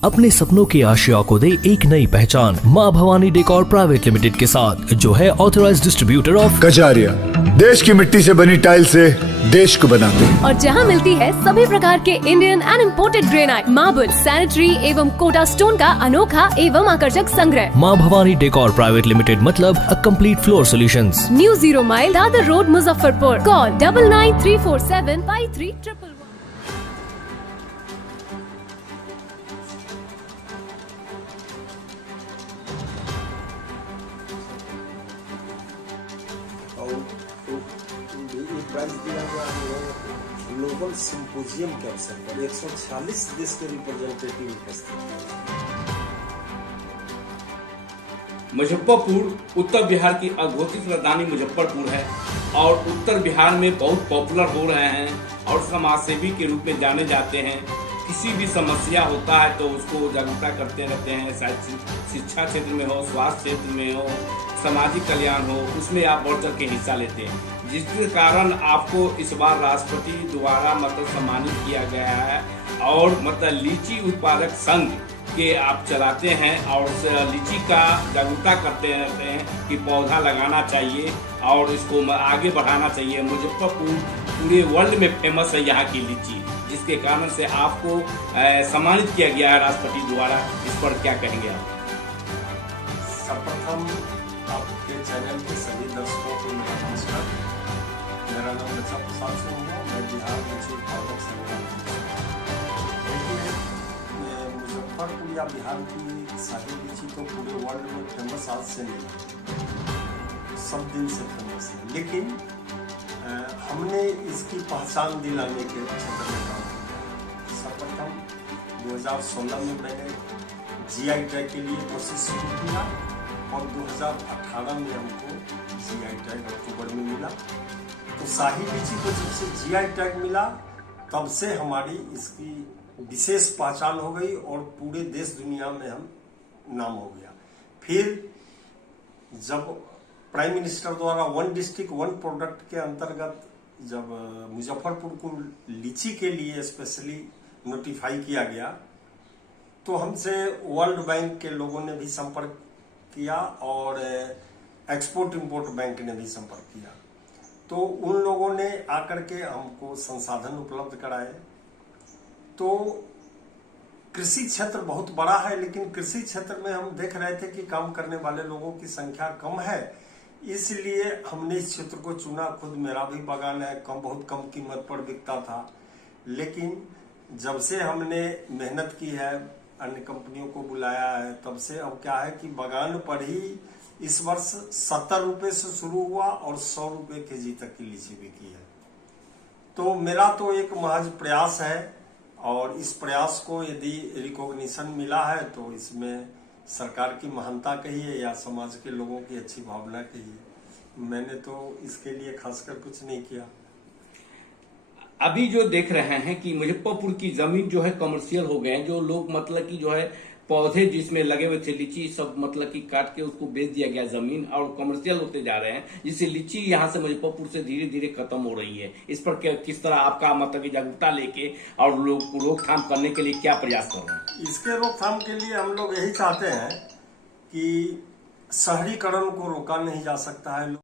अपने सपनों की आशिया को दे एक नई पहचान माँ भवानी डेकोर प्राइवेट लिमिटेड के साथ, जो है ऑथराइज्ड डिस्ट्रीब्यूटर ऑफ कजारिया। देश की मिट्टी से बनी टाइल से देश को बनाते हैं। और जहाँ मिलती है सभी प्रकार के Indian and imported granite, marble, sanitary एवं कोटा स्टोन का अनोखा एवं आकर्षक संग्रह। माँ भवानी डेकोर प्राइवेट लिमिटेड मतलब a complete floor solutions. New 0 mile Dadar road, Muzaffarpur. Call 9934753111। Global symposium के अवसर पर 146 देश के रिप्रेजेंटेटिव उपस्थित। मुजफ्फरपुर उत्तर बिहार की अघोषित राजधानी मुजफ्फरपुर है और उत्तर बिहार में बहुत पॉपुलर हो रहे हैं और समाजसेवी के रूप में जाने जाते हैं। किसी भी समस्या होता है तो उसको जागरूकता करते रहते हैं, शायद शिक्षा क्षेत्र में हो, स्वास्थ्य क्षेत्र में हो, सामाजिक कल्याण हो, उसमें आप बढ़ चढ़ के हिस्सा लेते हैं, जिसके कारण आपको इस बार राष्ट्रपति द्वारा सम्मानित किया गया है। और लीची उत्पादक संघ के आप चलाते हैं और लीची का जागरूकता करते रहते हैं कि पौधा लगाना चाहिए और इसको आगे बढ़ाना चाहिए। मुजफ्फरपुर पूरे वर्ल्ड में फेमस है यहाँ की लीची, जिसके कारण से आपको सम्मानित किया गया है राष्ट्रपति द्वारा। इस पर क्या कहेंगे आप? सर्वप्रथम आपके चैनल के सभी दर्शकों को मेरा नमस्कार। मेरा नाम बच्चा प्रसाद सिंह है, मैं बिहार लीची उत्पादक संघ। मुजफ्फरपुर या बिहार की शाही लीची तो पूरे वर्ल्ड में फेमस आज से नहीं, सब दिन से फेमस है, लेकिन हमने इसकी पहचान दिलाने के क्षेत्र में काम किया। सर्वप्रथम 2016 में मैंने जीआई टैग के लिए कोशिश शुरू किया और 2018 में हमको जीआई टैग अक्टूबर में मिला। तो शाही लीची को जब से जीआई टैग मिला तब से हमारी इसकी विशेष पहचान हो गई और पूरे देश दुनिया में हम नाम हो गया। फिर जब प्राइम मिनिस्टर द्वारा वन डिस्ट्रिक्ट वन प्रोडक्ट के अंतर्गत जब मुजफ्फरपुर को लीची के लिए स्पेशली नोटिफाई किया गया, तो हमसे वर्ल्ड बैंक के लोगों ने भी संपर्क किया और एक्सपोर्ट इंपोर्ट बैंक ने भी संपर्क किया। तो उन लोगों ने आकर के हमको संसाधन उपलब्ध कराए। तो कृषि क्षेत्र बहुत बड़ा है, लेकिन कृषि क्षेत्र में हम देख रहे थे कि काम करने वाले लोगों की संख्या कम है, इसलिए हमने इस क्षेत्र को चुना। खुद मेरा भी बागान है, बहुत कम कीमत पर बिकता था, लेकिन जब से हमने मेहनत की है, अन्य कंपनियों को बुलाया है, तब से अब क्या है कि बागान पर ही इस वर्ष 70 रुपए से शुरू हुआ और 100 रुपए केजी तक की लीची बिकी है। तो मेरा तो एक महज प्रयास है और इस प्रयास को यदि रिकॉग्निशन मिला है तो इसमें सरकार की महानता कहिए या समाज के लोगों की अच्छी भावना कहिए, मैंने तो इसके लिए खासकर कुछ नहीं किया। अभी जो देख रहे हैं कि मुजफ्फरपुर की जमीन जो है कमर्शियल हो गए हैं, जो लोग कि जो है पौधे जिसमें लगे हुए थे लीची सब कि काट के उसको बेच दिया गया जमीन और कमर्शियल होते जा रहे हैं, जिससे लीची यहाँ से मुजफ्फरपुर से धीरे धीरे खत्म हो रही है। इस पर किस तरह आपका जागरूकता लेके और लोग रोकथाम करने के लिए क्या प्रयास कर रहे हैं? इसके रोकथाम के लिए हम लोग यही चाहते हैं कि शहरीकरण को रोका नहीं जा सकता है लोग,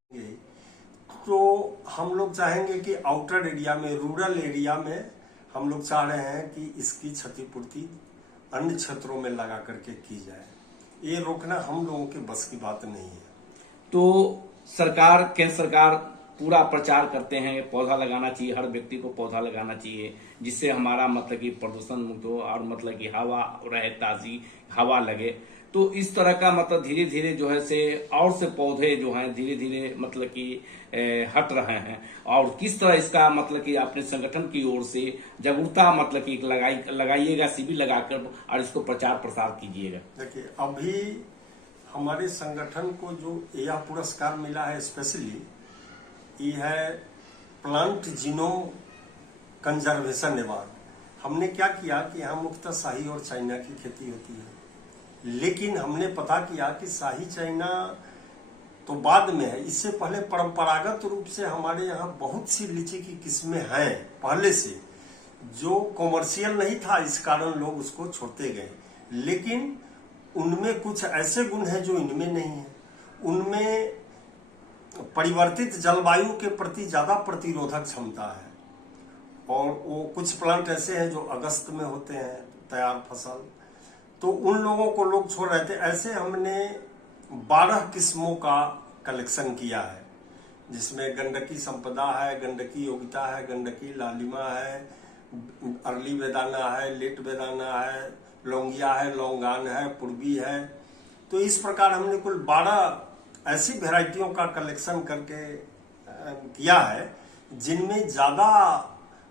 तो हम लोग चाहेंगे कि आउटर एरिया में, रूरल एरिया में हम लोग चाह रहे हैं कि इसकी क्षतिपूर्ति अन्य क्षेत्रों में लगा करके की जाए। ये रोकना हम लोगों के बस की बात नहीं है। तो सरकार, केंद्र सरकार पूरा प्रचार करते हैं पौधा लगाना चाहिए, हर व्यक्ति को पौधा लगाना चाहिए, जिससे हमारा कि प्रदूषण मुक्त हो और कि हवा रहे, ताजी हवा लगे। तो इस तरह का धीरे धीरे जो है से और से पौधे जो हैं धीरे धीरे कि हट रहे हैं। और किस तरह इसका कि अपने संगठन की ओर से जागरूकता कि लगाइएगा, शिविर लगाकर और इसको प्रचार प्रसार कीजिएगा। देखिए, अभी हमारे संगठन को जो यह पुरस्कार मिला है स्पेशली, ये है प्लांट जीनोम कंजर्वेशन अवार्ड। हमने क्या किया कि यहाँ मुख्यतः शाही और चाइना की खेती होती है, लेकिन हमने पता किया कि शाही चाइना तो बाद में है, इससे पहले परंपरागत रूप से हमारे यहाँ बहुत सी लीची की किस्में हैं पहले से, जो कॉमर्शियल नहीं था, इस कारण लोग उसको छोड़ते गए। लेकिन उनमें कुछ ऐसे गुण हैं जो इनमें नहीं है। उनमें परिवर्तित जलवायु के प्रति ज्यादा प्रतिरोधक क्षमता है, और वो कुछ प्लांट ऐसे हैं जो अगस्त में होते हैं तैयार फसल, तो उन लोगों को लोग छोड़ रहे थे। ऐसे हमने 12 किस्मों का कलेक्शन किया है, जिसमें गंडकी संपदा है, गंडकी योगिता है, गंडकी लालिमा है, अर्ली वेदाना है, लेट वेदाना है, लौंगिया है, लौंगान है, पूर्वी है। तो इस प्रकार हमने कुल 12 ऐसी वेराइटियों का कलेक्शन करके किया है जिनमें ज्यादा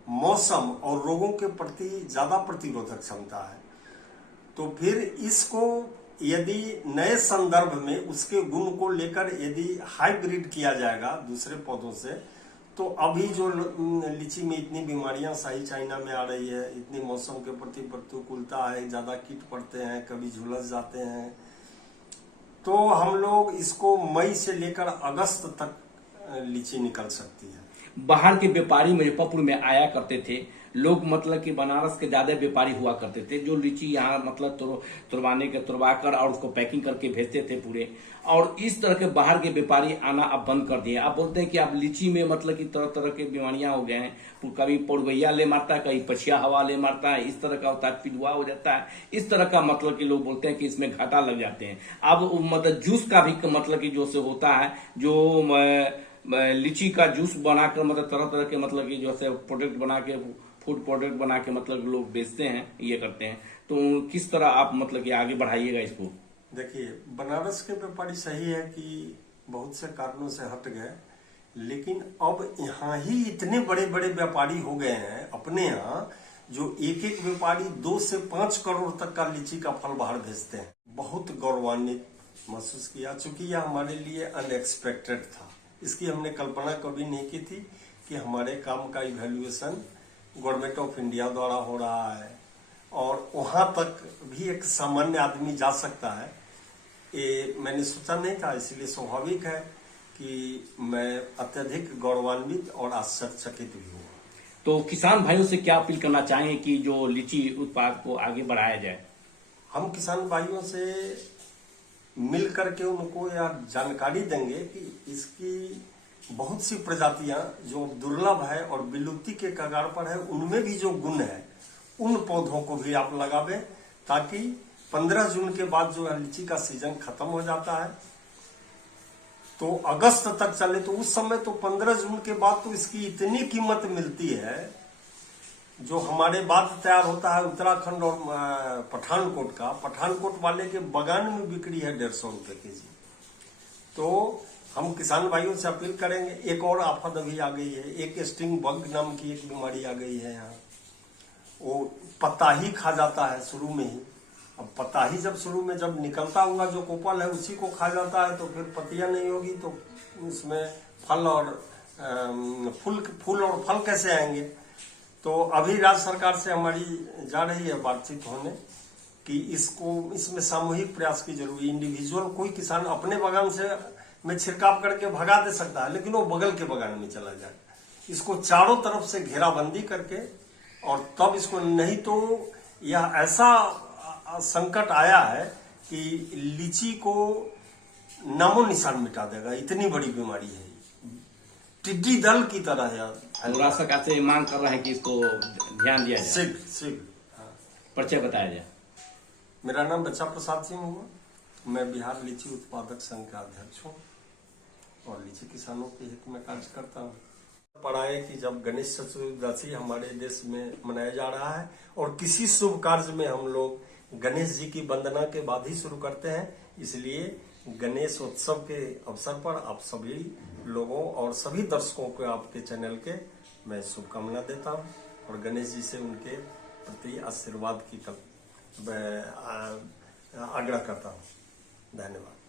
मौसम और रोगों के प्रति ज्यादा प्रतिरोधक क्षमता है। तो फिर इसको यदि नए संदर्भ में उसके गुण को लेकर यदि हाइब्रिड किया जाएगा दूसरे पौधों से, तो अभी जो लीची में इतनी बीमारियां शाही चाइना में आ रही है, इतनी मौसम के प्रति प्रतिकूलता है, ज्यादा कीट पड़ते हैं, कभी झुलस जाते हैं, तो हम लोग इसको मई से लेकर अगस्त तक लीची निकल सकती है। बाहर के व्यापारी मुजफ्फरपुर में आया करते थे लोग, मतलब कि बनारस के ज्यादा व्यापारी हुआ करते थे जो लीची यहाँ मतलब तुड़वाने के तुड़वाकर और उसको पैकिंग करके भेजते थे पूरे। और इस तरह के बाहर के व्यापारी आना अब बंद कर दिए। आप बोलते हैं कि अब लीची में मतलब कि तरह तरह के बीमारियां हो गए हैं, कभी पौड़वैया ले मारता है, कभी पछिया हवा ले मारता है, इस तरह का होता है, पिलुआ हो जाता है, इस तरह का मतलब कि लोग बोलते हैं कि इसमें घाटा लग जाते हैं। अब मतलब जूस का भी मतलब कि जो से होता है, जो लीची का जूस बनाकर मतलब तरह तरह के मतलब कि जो से प्रोडक्ट बना के, फूड प्रोडक्ट बना के मतलब लोग बेचते हैं, ये करते हैं। तो किस तरह आप मतलब कि आगे बढ़ाइएगा इसको? देखिए, बनारस के व्यापारी सही है कि बहुत से कारणों से हट गए, लेकिन अब यहाँ ही इतने बड़े बड़े व्यापारी हो गए हैं अपने यहाँ, जो एक एक व्यापारी 2 से 5 करोड़ तक का लीची का फल बाहर भेजते हैं। बहुत गौरवान्वित महसूस किया, चूंकि यह हमारे लिए अनएक्सपेक्टेड था। इसकी हमने कल्पना कभी नहीं की थी कि हमारे काम का इवैल्यूएशन गवर्नमेंट ऑफ इंडिया द्वारा हो रहा है और वहां तक भी एक सामान्य आदमी जा सकता है। ये मैंने सोचा नहीं था, इसलिए स्वाभाविक है कि मैं अत्यधिक गौरवान्वित और आश्चर्यचकित भी हुआ। तो किसान भाइयों से क्या अपील करना चाहेंगे कि जो लीची उत्पाद को आगे बढ़ाया जाए? हम किसान भाइयों से मिल करके उनको यह जानकारी देंगे कि इसकी बहुत सी प्रजातियां जो दुर्लभ है और विलुप्ति के कगार पर है, उनमें भी जो गुण है उन पौधों को भी आप लगावें, ताकि 15 जून के बाद जो लीची का सीजन खत्म हो जाता है तो अगस्त तक चले, तो उस समय तो 15 जून के बाद तो इसकी इतनी कीमत मिलती है। जो हमारे बाद तैयार होता है उत्तराखंड और पठानकोट का, पठानकोट वाले के बगान में बिक्री है 150 रुपए केजी। तो हम किसान भाइयों से अपील करेंगे। एक और आफत अभी आ गई है, एक स्टिंग बग नाम की एक बीमारी आ गई है यहाँ। वो पत्ता ही खा जाता है शुरू में ही। अब पत्ता ही जब शुरू में जब निकलता हुआ जो कोपल है उसी को खा जाता है, तो फिर पत्तियां नहीं होगी तो उसमें फल और फूल और फल कैसे आएंगे। तो अभी राज्य सरकार से हमारी जा रही है बातचीत होने कि इसमें सामूहिक प्रयास की जरूरी। इंडिविजुअल कोई किसान अपने बगान से में छिड़काव करके भगा दे सकता है, लेकिन वो बगल के बगान में चला जाए। इसको चारों तरफ से घेराबंदी करके और तब इसको, नहीं तो यह ऐसा संकट आया है कि लीची को नामो निशान मिटा देगा, इतनी बड़ी बीमारी है, टिड्डी दल की तरह है। राज्य सरकार से मांग कर रहे हैं कि इसको ध्यान दिया जाए। परिचय बताया जाए। मेरा नाम बच्चा प्रसाद सिंह हुआ, मैं बिहार लीची उत्पादक संघ का अध्यक्ष हूँ और लीची किसानों के हित में कार्य करता हूँ। पढ़ा है कि जब गणेश चतुर्दशी हमारे देश में मनाया जा रहा है और किसी शुभ कार्य में हम लोग गणेश जी की वंदना के बाद ही शुरू करते हैं, इसलिए गणेश उत्सव के अवसर पर आप सभी लोगों और सभी दर्शकों को आपके चैनल के मैं शुभकामना देता हूं और गणेश जी से उनके प्रति आशीर्वाद की आग्रह करता हूं। धन्यवाद।